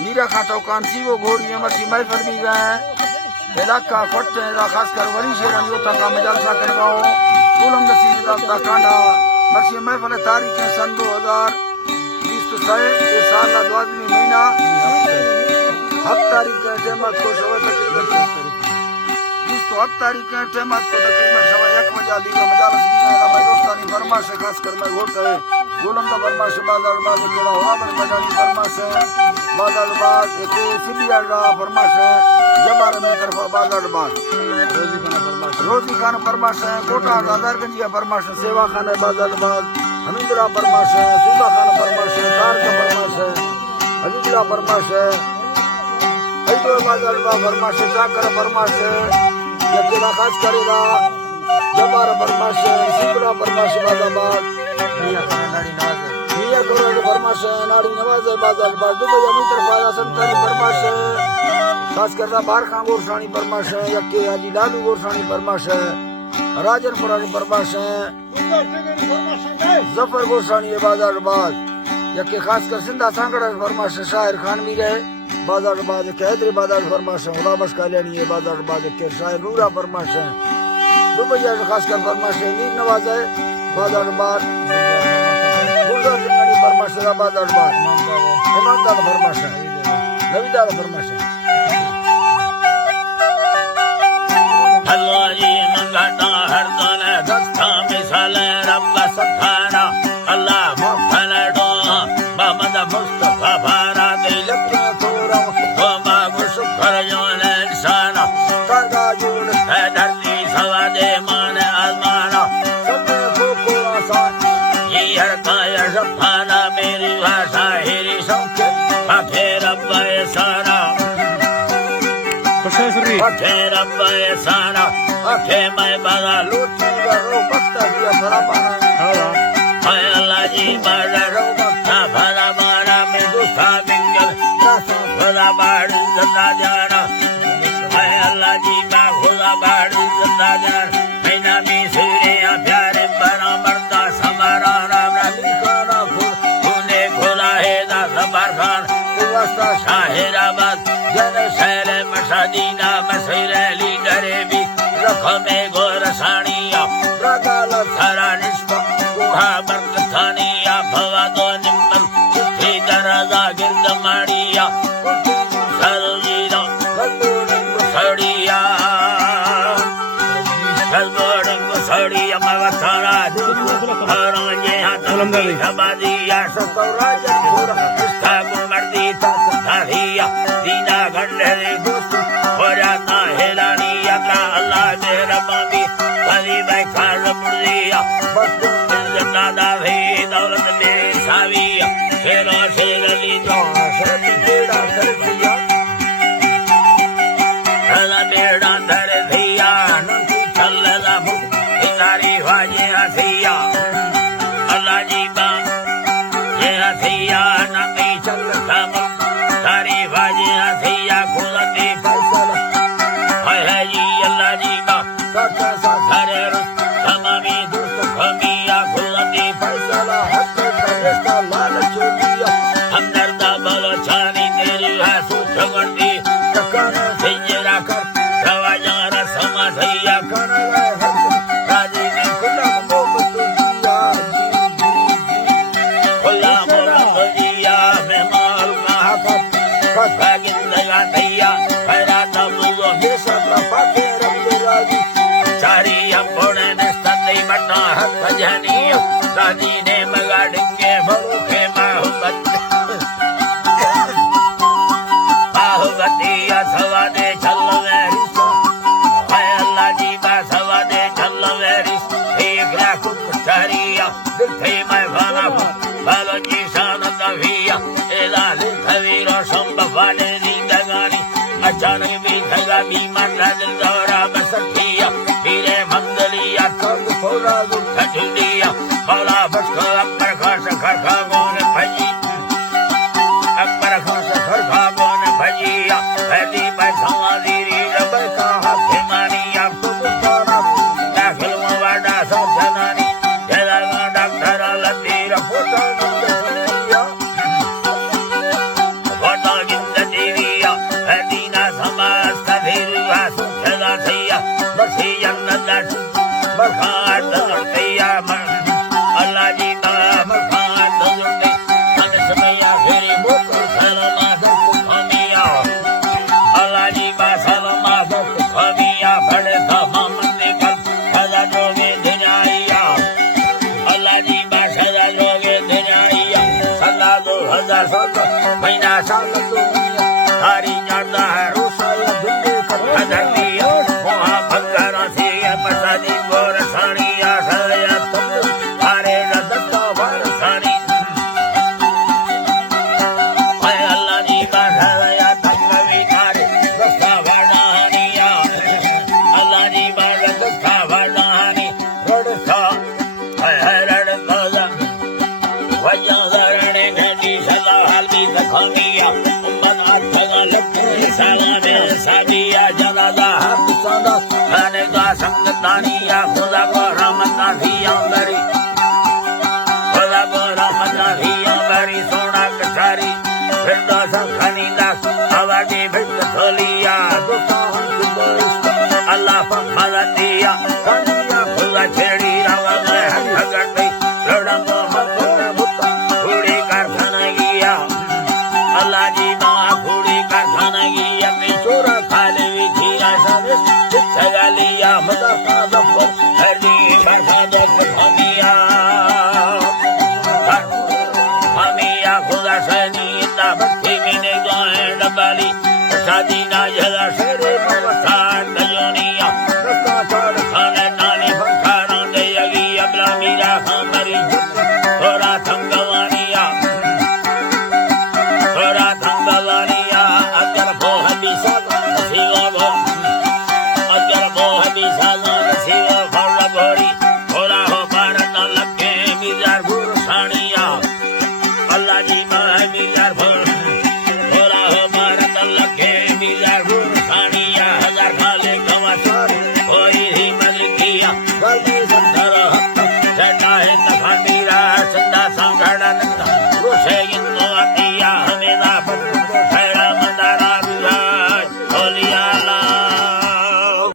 मीरा खाटो कांसी वो घोड़ी में मर्सी महफल भी गए इलाका फट खासकर वरी शेरन योथा का मजालसा करवाओ कुलम नसीब रास्ता कांडा मर्सी महफल तारीख सन 2020 साल का 12 महीना हफ्ता तारीख के जमात को सवा तकरीबन 7 तारीख के जमात को तकरीबन सवा 1 बजे दी का मजालस भी मैं दोस्तानी फरमाश खासकर मैं घोट है गोलम का फरमाश बाजार बाज केड़ा हुआ बन मजाली फरमाश बाजार बाज के सिबिया का फरमाश जबार में तरफा बाजार बाज रोजी खान फरमाश कोटा दादरगंज का फरमाश सेवा खान बाजार बाज हमीदरा फरमाश सुबा खान फरमाश तार का फरमाश हमीदरा फरमाश ऐतो बाजार बाज फरमाश जाकर फरमाश ये केड़ा खास करेगा जबार फरमाश सिबरा फरमाश बाजार मिया करोड़ फरमाश नाड़ी नवाज बाजार बाज दुबई अमीतर फाया संतानी फरमाश खास करना बार खान गोरसानी फरमाश यके हाजी लालू गोरसानी फरमाश राजन पुरानी फरमाश जफर गोरसानी बाजार बाज यके खास कर सिंधा सांगड़ा फरमाश शायर खान भी रहे बाजार बाज के हैदराबाद फरमाश गुलाबश कालियानी बाजार बाज के शायर नूरा फरमाश दुबई खास कर फरमाश नीर नवाज है बाजार बाज फरमाश बाजार बाज ईमानदार फरमाश नवीदार फरमाश अल्लाह जी मंगाता हर दोने दस्ता मिसाल रब सखाना अल्लाह मुखल दो मोहम्मद मुस्तफा भारा दिल के तोरा ओ बाबू शुक्र योन इंसान करदा जुड़ है धरती सवा दे मान आजमाना सब को आसान ये हर काया सफाना मेरी भाषा हेरी सौके आखे रब सारा आखे रब सारा आखे मैं बड़ा लूटी रो बख्ता दिया भरा पाना हाय अल्लाह जी बड़ा रो बख्ता भरा मारा में दुखा बिंगल खुदा बाड़ी जिंदा जाना हाय अल्लाह जी का खुदा बाड़ी जिंदा जाना मैना भी सूरे प्यारे बना मर्दा समारा राम लिखाना तूने खुदा है दा सबर खान वास्ता शाहिराबाद जन शहर मशादीना मशहूर लीडर भी रखो में गोरसानिया प्रगाल थारा निष्पा गुहा बरकथानिया भवा दो निम्बल चिट्ठी दराजा गिरद माड़िया सरोजीरा कल्लूरंग सड़िया कल्लूरंग सड़िया मवथारा हरंगे हाथी खबादिया सतौराजा पूरा मर्दी तारिया दीना गंडे दोस्त हो जाता है लानिया का अल्लाह मेरा बाबी कली भाई खाल मुर्दिया बच्चों जिंदा दावे दौलत में साविया शेरो शेरली जो शर्मी बेड़ा सरसिया हला बेड़ा धर दिया नंदी चलला मुनारी वाजे हसिया अल्लाह जी बा ये हसिया नंदी चलता तारी बाजी हथिया खुलती फैसला है जी अल्लाह जी का सारे तमामी दुष्ट खमिया खुलती फैसला हक का लाल चोलिया हमदर्दा बलछानी तेरी है सुखवंती तकाना सिंजरा कर रवाजारा समाधैया कर राजी ने खुला मोहब्बत दिया खुला मोहब्बत दिया मैं मारूंगा Kagin dengan dia, kairat abulo bisa pakai rambu lagi. Cari yang boleh nestati matahar kajaniya, tadi ne magadinge baru ke mahubat. Mahubatiya sawade chalveris, hai Allah jiba sawade chalveris. Ikra kukariya, dikhe mai bana, balo jisana taviya, elal thavira संभवाने जिंदगानी अचानक भी धगा बीमान राजन दौरा बसतिया फिरे मंगलिया कर्द फोड़ा दुख जुलिया मौला बसको अकबर खास खरखा गोन भजी अकबर खास खरखा गोन भजिया हैदी बैठा दीरी रब का हाथ मानिया कुबुताना दाखिल मवादा सब जनानी जला डॉक्टर लतीर फोटो ना साल दुनिया थारी जाता है रोसाया दुल्ले का धरतिया वहाँ भंगारा से पसादी गोर साड़िया सया थारे दत्ता भर साड़ी अल्लाह जी का सया तंगवी थारे दस्ता भरनानिया अल्लाह जी बार दस्ता भरनानी रड़सा है रड़सा वजह दरने घंटी सला हल्दी सखानिया उम्मत आठगा लक्ष्मी साला में सादिया जनादा हाथ सादा खाने का संगतानिया खुदा को रहमत नाथिया बरी खुदा को रहमत नाथिया बरी सोना कचारी फिर दो सखानी दास आवाज़ी फिर थोलिया दोस्ता अल्लाह पर मदद दिया कनिया खुदा छेड़ी आवाज़ है करती लड़ंगो फूड़ी कारखाना किया अल्लाह जी माँ फूड़ी कारखाना किया चोरा खाली विधिया सब सजा लिया मदरसा जबर हरी बरसात हमिया हमिया खुदा सनी ना बच्चे में जाए डबाली शादी ना जला शेरे मवसार दयोनिया